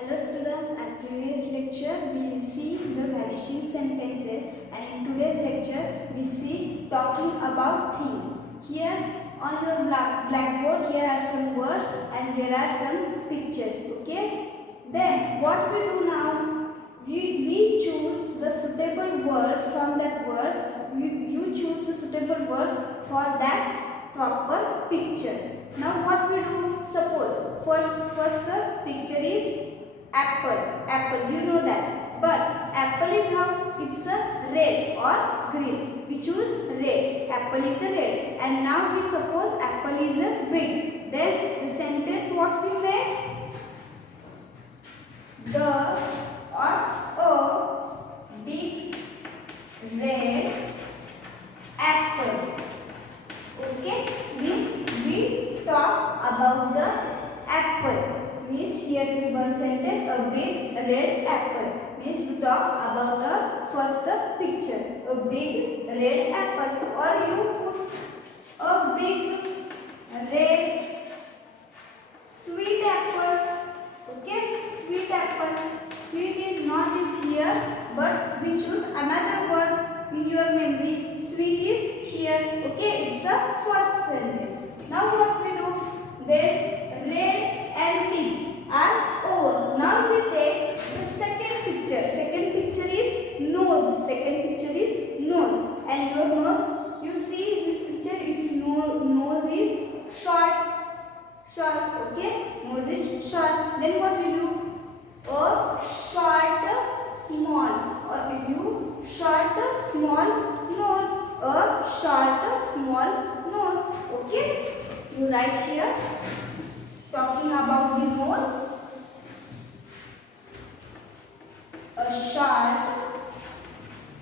Hello students, at previous lecture we see the vanishing sentences, and in today's lecture we see talking about things. Here on your blackboard here are some words and here are some pictures. Okay. Then what we do now, we choose the suitable word from that word. You choose the suitable word for that proper picture. Now what we do, suppose first the picture is apple, you know that, but apple is how, it's a red or green. We choose red, apple is a red, and now we suppose apple is a big. Then the sentence what we make, the or a big red apple. Okay, means we talk about the apple. Means here in one sentence, a big red apple. Means we talk about the first picture, a big red apple, or you put a big red sweet apple. Okay, sweet apple. Sweet is not is here, but we choose another word in your memory. Sweet is here. Okay, it's a first sentence. Now what we do? Then red and pink are over. Now we take the second picture. Second picture is nose. Second picture is nose. And your nose, you see this picture, its nose is short. Short. Okay, nose is short. Then what we do? A short small, or we do short small nose. A short small nose. Okay, you write here. Talking about the nose, a short,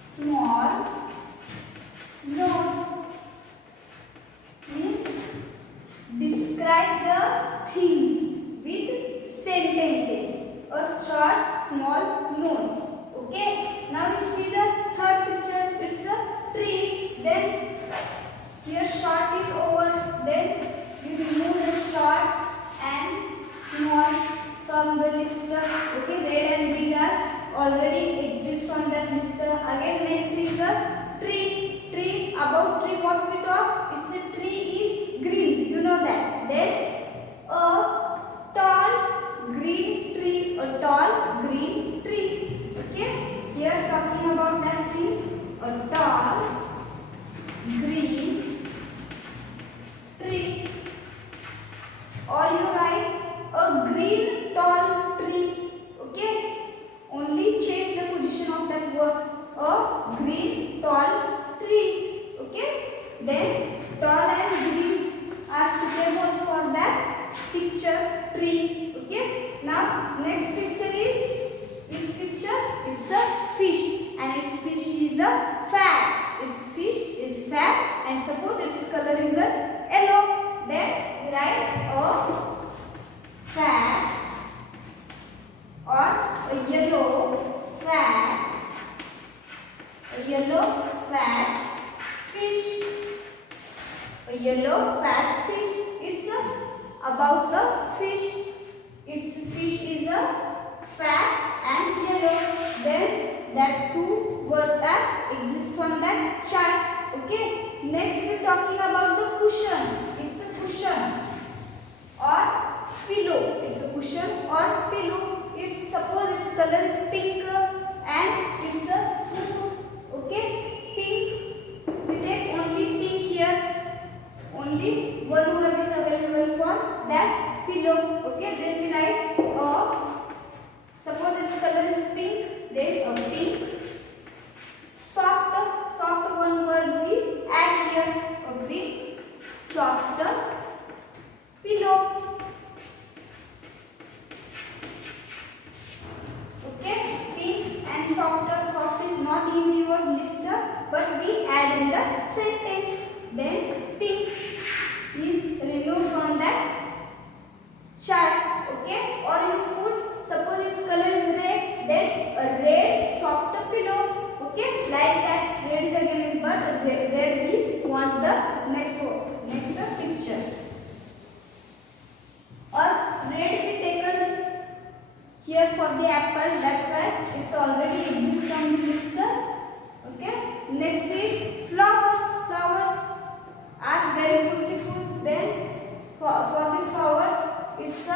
small nose. Means describe the things with sentences. A short, small nose. Okay. Now we see the third picture. It's a tree. Then here short is over. Then we remove the short and small from the list. Okay, red and big are already exit from that list. Again next is a tree. Tree, about tree what we talk? It's a tree is green, you know that. Then a tall green tree, a tall green tree. Okay, here talking about that tree, a tall green tree. Or you write a green tall tree. Okay, only change the position of that word. A green tall tree. Okay, then tall and green are suitable for that picture, tree. Okay, now next picture is, its picture, it's a fish, and its fish is a fat. Its fish is fat, and suppose its color is a yellow. Then we write a fat or a yellow fat fish. A yellow fat fish. It's about the fish. Its fish is a fat and yellow. Then that two words are exist from that chart. Okay. Next we are talking about the cushion. It's a cushion or pillow. It's a cushion or pillow. It's suppose its color is pink and it's a smooth. Okay, pink. We take only pink here. Only one word is available for that pillow. Okay, then we write a. Suppose its color is pink. Then a pink. Soft one word we add here. A big soft pillow. Okay, pink and soft. Soft is not in your list, but we add in the sentence. Then pink is removed from that chart. Okay, or you put, suppose its color is red, then a red soft pillow. Okay, like that. Red is again, but red we want the next picture. Or red we taken here for the apple, that's why it's already exit from the lister. Okay, next is flowers. Flowers are very beautiful. Then for the flowers, it's a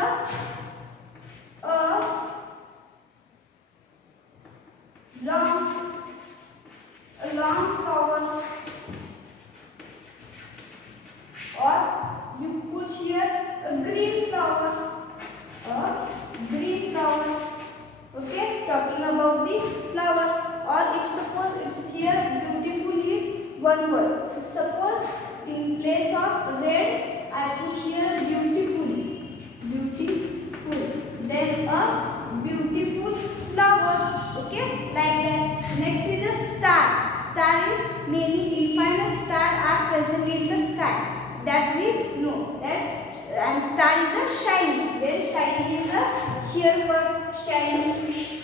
long flowers, or you put here a green flowers, okay, talking about the flowers. Or if suppose it's here beautiful is one word, if suppose in place of red I put here beautiful, then a beautiful flower, okay, like that. Next is a star. Star is many infinite stars are present in the sky, that we know that. And star is a shiny. Then shiny is a here word, shiny,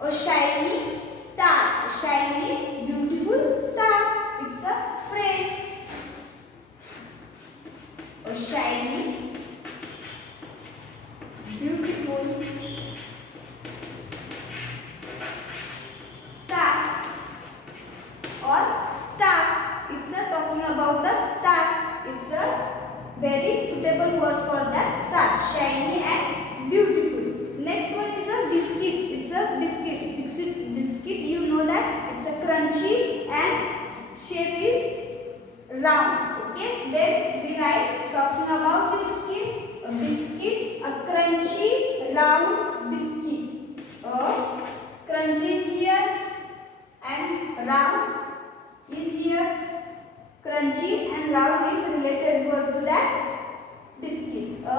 a shiny star, a shiny beautiful star, it's a phrase. A shiny beautiful star, or stars, it's talking about the stars. It's a very suitable word for that star, shiny and beautiful. Next one is a biscuit. It's a biscuit. Biscuit, you know that it's a crunchy and shape is round. Okay, then we write talking about the biscuit. A biscuit, a crunchy round biscuit. Crunchy is here and round is here. Crunchy and round is related word to that biscuit. A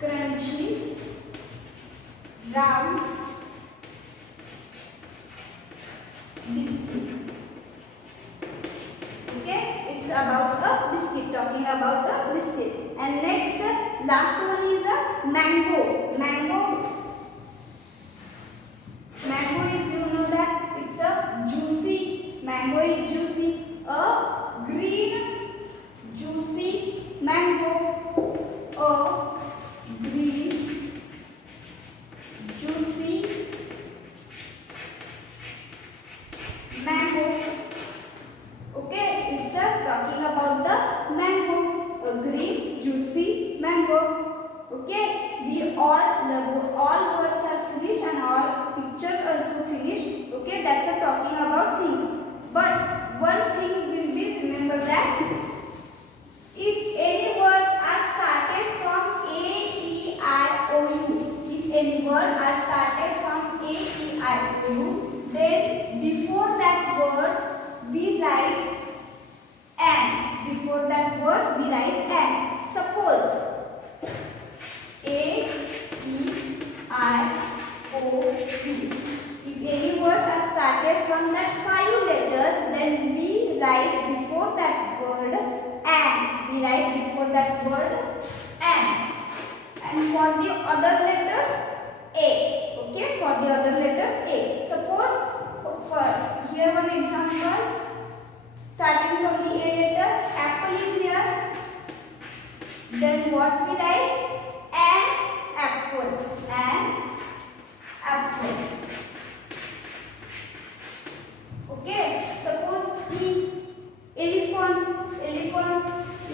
crunchy round biscuit. Okay, it's about a biscuit, talking about a biscuit. And next, last one is a mango. Mango is, you know that it's a juicy. Mango is juicy. A green juicy mango. A green juicy mango. Okay, it's talking about the mango, a green juicy mango. Okay, we all words are finished and all pictures also finished. Okay, that's talking about things. But one thing will be remember that if any words are started from A, E, I, O, U, if any word are started from A, E, I, O, U, then before that word we write and. Before that word we write and. Suppose A, E, I, O, U. If any words are started from that 5 letters, then we write before that word and. We write before that word and. And for the other letters A. Okay, for the other letters A. Suppose for here one example, starting from the A letter, apple is here. Then what we write? An apple. An apple. Okay. Suppose E, elephant. Elephant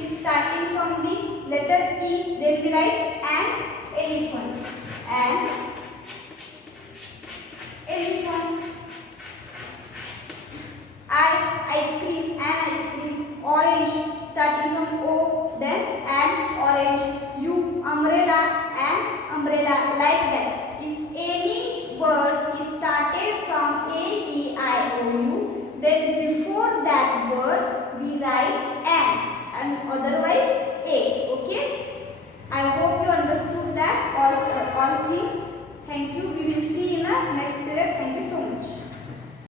is starting from the letter E. Then we write an elephant. An elephant. Ice cream, an ice cream. Orange, starting from O, then an orange. U, umbrella, an umbrella, like that. If any word is started from A, E, I, O, U, then before that word we write an, and otherwise A. Okay, I hope you understood that all things. Thank you. We will see in the next period. Thank you so much.